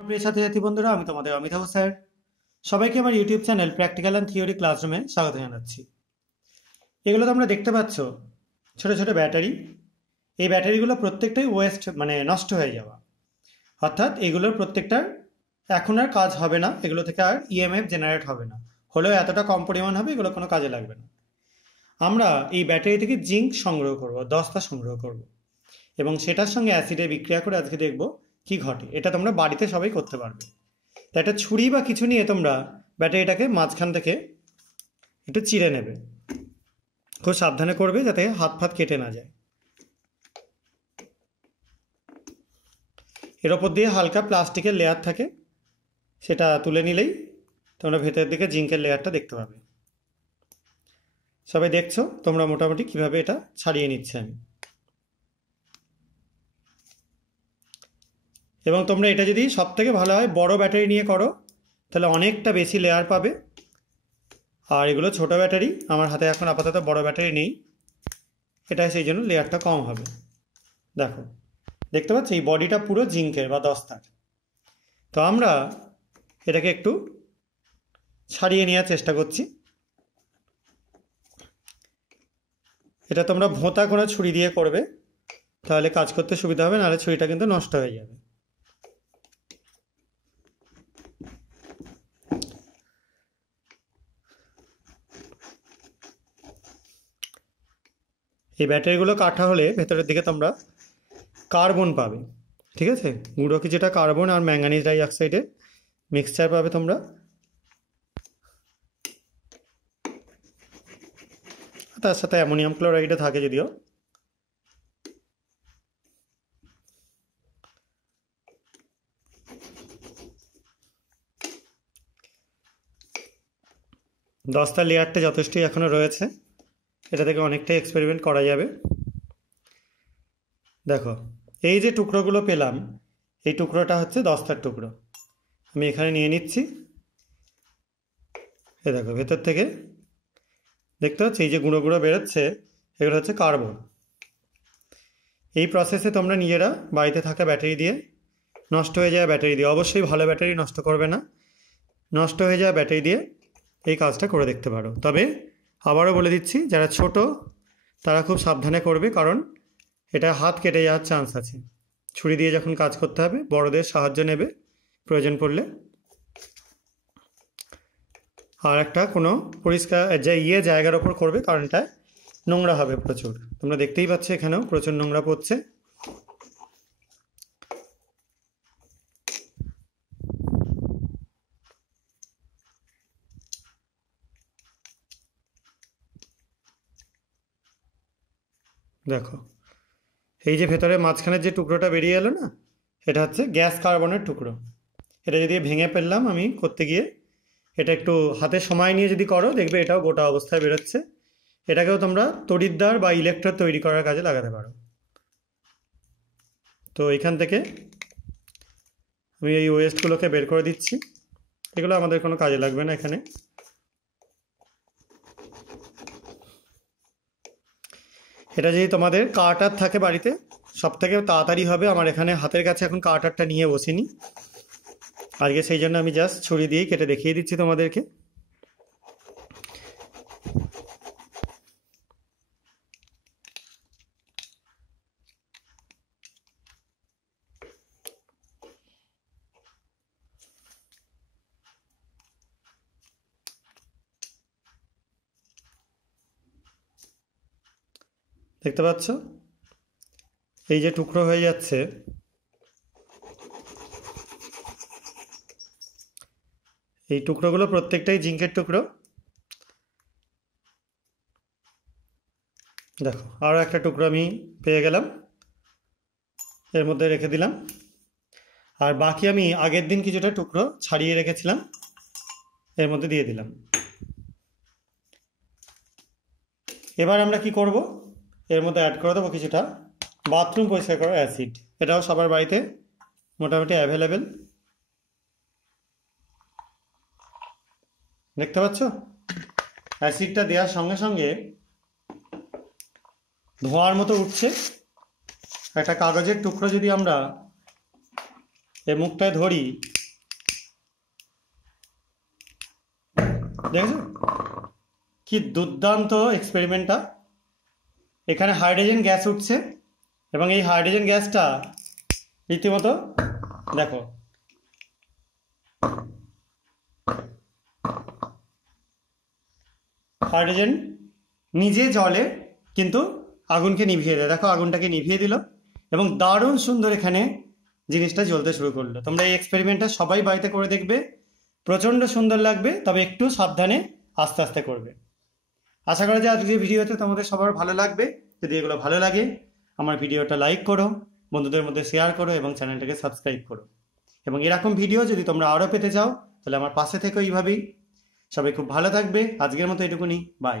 প্রিয় ছাত্রছাত্রী বন্ধুরা, আমি তোমাদের অমিতাভ স্যার। সবাইকে আমার YouTube channel practical and theory ক্লাসরুমে স্বাগত জানাচ্ছি। এগুলো তোমরা দেখতে পাচ্ছ ছোট ছোট ব্যাটারি। এই ব্যাটারিগুলো প্রত্যেকটাই ওয়েস্ট, মানে নষ্ট হয়ে যাওয়া। অর্থাৎ এগুলোর প্রত্যেকটার এখন আর কাজ হবে না, এগুলো থেকে আর ইএমএফ জেনারেট হবে না, হলেও এতটা কম পরিমাণ হবে, এগুলো কোনো কাজে লাগবে না। আমরা এই ব্যাটারি থেকে জিঙ্ক সংগ্রহ করব, দস্তা সংগ্রহ করব, এবং সেটার সঙ্গে অ্যাসিডে বিক্রিয়া করে আজকে দেখব কি ঘটে। এটা তোমরা বাড়িতে সবাই করতে পারবে। তা একটা ছুরি বা কিছু নিয়ে তোমরা ব্যাটারিটাকে মাঝখান থেকে একটু চিড়ে নেবে। খুব সাবধানে করবে যাতে হাত ফাত কেটে না যায়। এর ওপর দিয়ে হালকা প্লাস্টিকের লেয়ার থাকে, সেটা তুলে নিলেই তোমরা ভেতরের দিকে জিঙ্কের লেয়ারটা দেখতে পাবে। সবাই দেখছো তোমরা মোটামুটি কিভাবে এটা ছাড়িয়ে নিচ্ছে আমি। এবং তোমরা এটা যদি সব থেকে ভালো হয় বড় ব্যাটারি নিয়ে করো, তাহলে অনেকটা বেশি লেয়ার পাবে। আর এগুলো ছোট ব্যাটারি, আমার হাতে এখন আপাতত বড় ব্যাটারি নেই, এটা সেই জন্য লেয়ারটা কম হবে। দেখো, দেখতে পাচ্ছি এই বডিটা পুরো জিঙ্কের বা দস্তার। তো আমরা এটাকে একটু ছাড়িয়ে নেওয়ার চেষ্টা করছি। এটা তোমরা ভোঁতা করে ছুরি দিয়ে করবে, তাহলে কাজ করতে সুবিধা হবে, নাহলে ছুরিটা কিন্তু নষ্ট হয়ে যাবে। এই ব্যাটারিগুলো কাটা হলে ভেতরের দিকে তোমরা কার্বন পাবে, ঠিক আছে? গুঁড়ো কিছুটা কার্বন আর ম্যাঙ্গানিজ ডাই অক্সাইডের মিক্সচার পাবে তোমরা। তার সাথে অ্যামোনিয়াম ক্লোরাইডও থাকে যদিও। দস্তা লেয়ারটা যথেষ্টই এখনও রয়েছে, এটা থেকে অনেকটাই এক্সপেরিমেন্ট করা যাবে। দেখো, এই যে টুকরোগুলো পেলাম, এই টুকরোটা হচ্ছে দস্তার টুকরো। আমি এখানে নিয়ে নিচ্ছি। এ দেখো, ভেতর থেকে দেখতে পাচ্ছি এই যে গুঁড়ো গুঁড়ো বেরোচ্ছে, এগুলো হচ্ছে কার্বন। এই প্রসেসে তোমরা নিজেরা বাড়িতে থাকা ব্যাটারি দিয়ে, নষ্ট হয়ে যাওয়া ব্যাটারি দিয়ে, অবশ্যই ভালো ব্যাটারি নষ্ট করবে না, নষ্ট হয়ে যাওয়া ব্যাটারি দিয়ে এই কাজটা করে দেখতে পারো। তবে আবারও বলে দিচ্ছি, যারা ছোট তারা খুব সাবধানে করবে, কারণ এটা হাত কেটে যাওয়ার চান্স আছে। ছুরি দিয়ে যখন কাজ করতে হবে, বড়দের সাহায্য নেবে প্রয়োজন পড়লে। আর একটা কোনো পরিষ্কার জায়গার ওপর করবে, কারণ এটা নোংরা হবে প্রচুর। তোমরা দেখতেই পাচ্ছ এখানেও প্রচুর নোংরা পড়ছে। দেখো, এই যে ভেতরে মাঝখানের যে টুকরোটা বেরিয়ে এলো না, এটা হচ্ছে গ্যাস কার্বনের টুকরো। এটা যদি ভেঙে ফেললাম আমি করতে গিয়ে, এটা একটু হাতে সময় নিয়ে যদি করো, দেখবে এটাও গোটা অবস্থায় বেরোচ্ছে। এটাকেও তোমরা তড়িৎদ্বার বা ইলেকট্রোড তৈরি করার কাজে লাগাতে পারো। তো এখান থেকে আমি এই ওয়েস্টগুলোকে বের করে দিচ্ছি, এগুলো আমাদের কোনো কাজে লাগবে না এখানে। এটা যদি তোমাদের কাটার থাকে বাড়িতে, সব থেকে তাড়াতাড়ি হবে। আমার এখানে হাতের কাছে এখন কাটারটা নিয়ে বসিনি আজকে, সেই জন্য আমি জাস্ট ছুরি দিয়েই কেটে দেখিয়ে দিচ্ছি তোমাদেরকে। দেখতে পাচ্ছ এই যে টুকরো হয়ে যাচ্ছে, এই টুকরোগুলো প্রত্যেকটাই জিঙ্কের টুকরো। দেখো, আরও একটা টুকরো আমি পেয়ে গেলাম, এর মধ্যে রেখে দিলাম। আর বাকি আমি আগের দিন কিছুটা টুকরো ছাড়িয়ে রেখেছিলাম, এর মধ্যে দিয়ে দিলাম। এবার আমরা কি করব, এর মধ্যে অ্যাড করে দেবো কিছুটা বাথরুম পরিষ্কার করা অ্যাসিড। এটাও সবার বাড়িতে মোটামুটি অ্যাভেলেবেল। দেখতে পাচ্ছ, অ্যাসিডটা দেওয়ার সঙ্গে সঙ্গে ধোঁয়ার মতো উঠছে। একটা কাগজের টুকরো যদি আমরা এই মুখটায় ধরি, দেখেছো কি দুর্দান্ত এক্সপেরিমেন্টটা। এখানে হাইড্রোজেন গ্যাস উঠছে এবং এই হাইড্রোজেন গ্যাসটা রীতিমতো দেখো হাইড্রোজেন নিজে জলে কিন্তু আগুনকে নিভিয়ে দেয়। দেখো আগুনটাকে নিভিয়ে দিল এবং দারুণ সুন্দর এখানে জিনিসটা জ্বলতে শুরু করলো। তোমরা এই এক্সপেরিমেন্টটা সবাই বাড়িতে করে দেখবে, প্রচণ্ড সুন্দর লাগবে, তবে একটু সাবধানে আস্তে আস্তে করবে। আশা করা যায় আজকের ভিডিওতে তোমাদের সবার ভালো লাগবে। যদি এগুলো ভালো লাগে আমার ভিডিওটা লাইক করো, বন্ধুদের মধ্যে শেয়ার করো এবং চ্যানেলটাকে সাবস্ক্রাইব করো। এবং এরকম ভিডিও যদি তোমরা আরও পেতে চাও তাহলে আমার পাশে থেকো এইভাবেই। সবাই খুব ভালো থাকবে। আজকের মতো এটুকুনি, বাই।